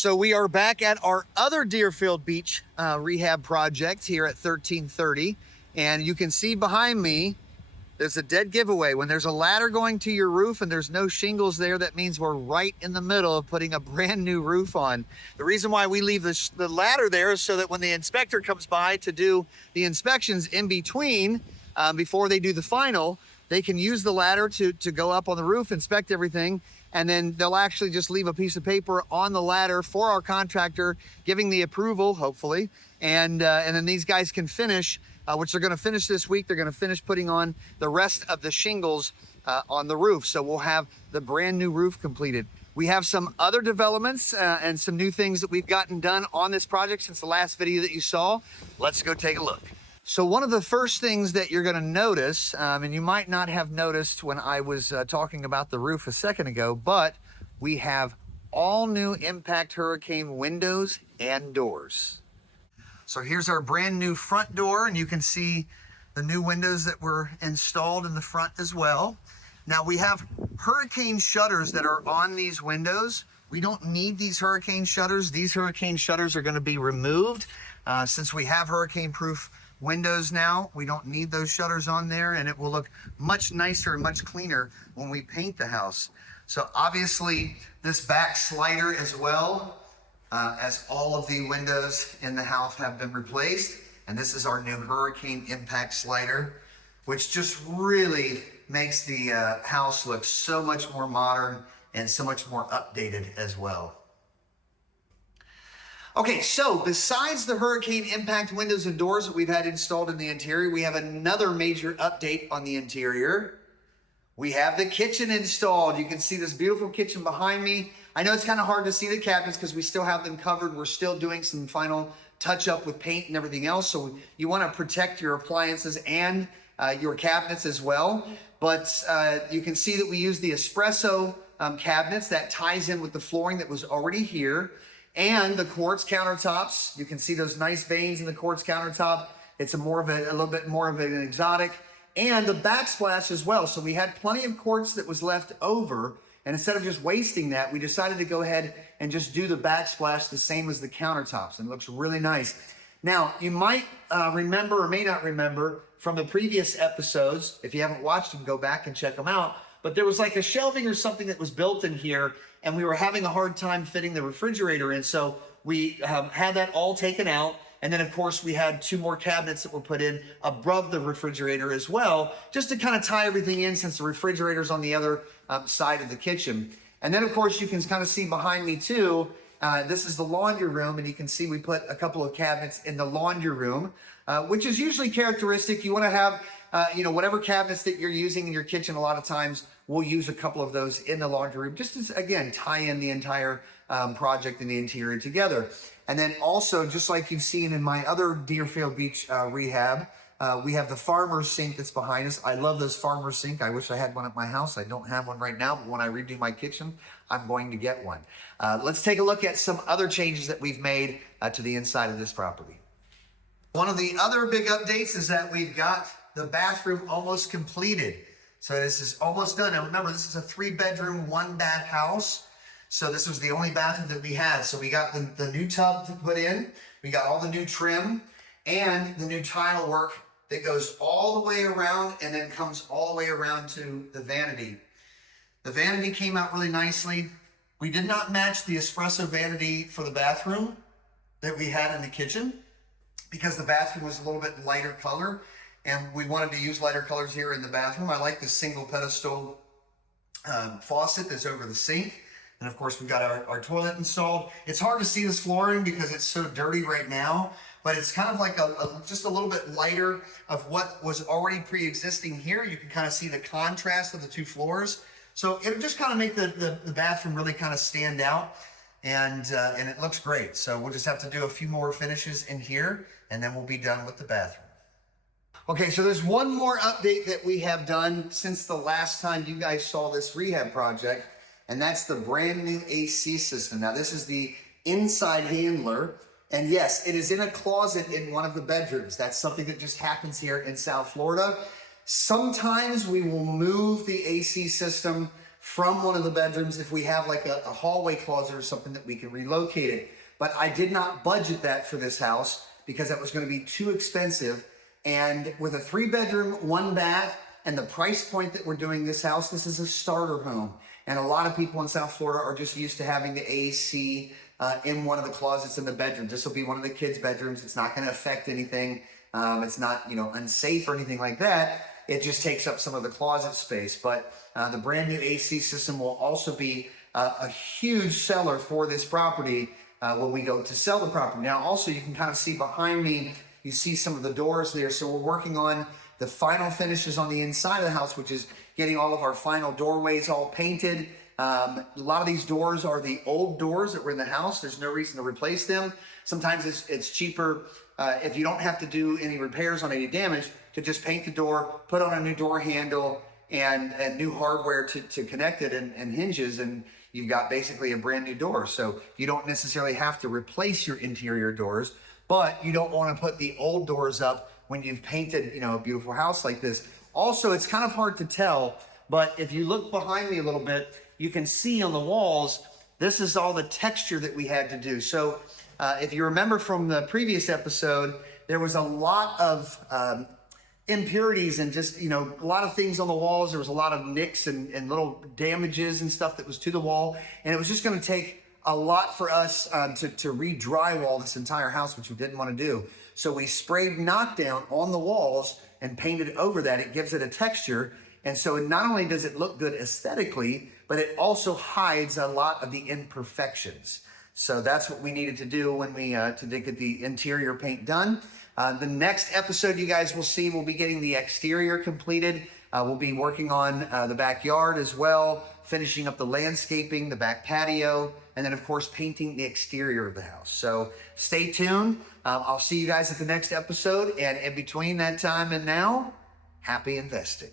So we are back at our other Deerfield Beach rehab project here at 1330. And you can see behind me, there's a dead giveaway. When there's a ladder going to your roof and there's no shingles there, that means we're right in the middle of putting a brand new roof on. The reason why we leave the ladder there is so that when the inspector comes by to do the inspections in between, before they do the final, they can use the ladder to go up on the roof, inspect everything, and then they'll actually just leave a piece of paper on the ladder for our contractor, giving the approval, hopefully, and then these guys can finish, which they're gonna finish this week. They're gonna finish putting on the rest of the shingles on the roof. So we'll have the brand new roof completed. We have some other developments and some new things that we've gotten done on this project since the last video that you saw. Let's go take a look. So one of the first things that you're gonna notice, and you might not have noticed when I was talking about the roof a second ago, but we have all new impact hurricane windows and doors. So here's our brand new front door, and you can see the new windows that were installed in the front as well. Now we have hurricane shutters that are on these windows. We don't need these hurricane shutters. These hurricane shutters are gonna be removed. Since we have hurricane-proof windows now, we don't need those shutters on there, and it will look much nicer and much cleaner when we paint the house. So obviously this back slider as well, as all of the windows in the house have been replaced. And this is our new hurricane impact slider, which just really makes the house look so much more modern and so much more updated as well. Okay, so besides the hurricane impact windows and doors that we've had installed in the interior, we have another major update on the interior. We have the kitchen installed. You can see this beautiful kitchen behind me. I know it's kind of hard to see the cabinets because we still have them covered. We're still doing some final touch up with paint and everything else. So you want to protect your appliances and your cabinets as well. But you can see that we use the espresso cabinets that ties in with the flooring that was already here. And the quartz countertops. You can see those nice veins in the quartz countertop. It's a little bit more of an exotic. And the backsplash as well. So we had plenty of quartz that was left over. And instead of just wasting that, we decided to go ahead and just do the backsplash the same as the countertops. And it looks really nice. Now, you might remember or may not remember from the previous episodes. If you haven't watched them, go back and check them out. But there was like a shelving or something that was built in here, and we were having a hard time fitting the refrigerator in. So we had that all taken out. And then of course we had 2 more cabinets that were put in above the refrigerator as well, just to kind of tie everything in since the refrigerator's on the other side of the kitchen. And then of course you can kind of see behind me too, this is the laundry room, and you can see we put a couple of cabinets in the laundry room, which is usually characteristic. You want to have, whatever cabinets that you're using in your kitchen, a lot of times we'll use a couple of those in the laundry room, just to, again, tie in the entire project and the interior together. And then also, just like you've seen in my other Deerfield Beach rehab, we have the farmer's sink that's behind us. I love this farmer's sink. I wish I had one at my house. I don't have one right now, but when I redo my kitchen, I'm going to get one. Let's take a look at some other changes that we've made to the inside of this property. One of the other big updates is that we've got the bathroom almost completed. So this is almost done. Now remember, this is a 3-bedroom, 1-bath house. So this was the only bathroom that we had. So we got the new tub to put in. We got all the new trim and the new tile work that goes all the way around and then comes all the way around to the vanity. The vanity came out really nicely. We did not match the espresso vanity for the bathroom that we had in the kitchen because the bathroom was a little bit lighter color, and we wanted to use lighter colors here in the bathroom. I like the single pedestal faucet that's over the sink. And of course, we've got our toilet installed. It's hard to see this flooring because it's so dirty right now, but it's kind of like just a little bit lighter of what was already pre-existing here. You can kind of see the contrast of the 2 floors. So it'll just kind of make the bathroom really kind of stand out, and it looks great. So we'll just have to do a few more finishes in here, and then we'll be done with the bathroom. Okay, so there's one more update that we have done since the last time you guys saw this rehab project, and that's the brand new AC system. Now this is the inside handler, and yes, it is in a closet in one of the bedrooms. That's something that just happens here in South Florida. Sometimes we will move the AC system from one of the bedrooms if we have like a hallway closet or something that we can relocate it. But I did not budget that for this house because that was going to be too expensive. And with a 3-bedroom, 1 bath, and the price point that we're doing this house, this is a starter home. And a lot of people in South Florida are just used to having the AC in one of the closets in the bedroom. This will be one of the kids' bedrooms. It's not going to affect anything. It's not, unsafe or anything like that. It just takes up some of the closet space. But the brand new AC system will also be a huge seller for this property when we go to sell the property. Now, also, you can kind of see behind me, you see some of the doors there. So we're working on the final finishes on the inside of the house, which is getting all of our final doorways all painted. A lot of these doors are the old doors that were in the house. There's no reason to replace them. Sometimes it's cheaper if you don't have to do any repairs on any damage to just paint the door, put on a new door handle and new hardware to connect it and hinges, and you've got basically a brand new door. So you don't necessarily have to replace your interior doors, but you don't want to put the old doors up when you've painted, a beautiful house like this. Also, it's kind of hard to tell, but if you look behind me a little bit, you can see on the walls, this is all the texture that we had to do. So if you remember from the previous episode, there was a lot of impurities and just, a lot of things on the walls. There was a lot of nicks and little damages and stuff that was to the wall. And it was just going to take a lot for us to re-drywall this entire house, which we didn't want to do. So we sprayed knockdown on the walls and painted over that. It gives it a texture. And so not only does it look good aesthetically, but it also hides a lot of the imperfections. So that's what we needed to do when we to get the interior paint done. The next episode you guys will see, we'll be getting the exterior completed. We'll be working on the backyard as well, finishing up the landscaping, the back patio, and then of course painting the exterior of the house. So stay tuned. I'll see you guys at the next episode. And in between that time and now, happy investing.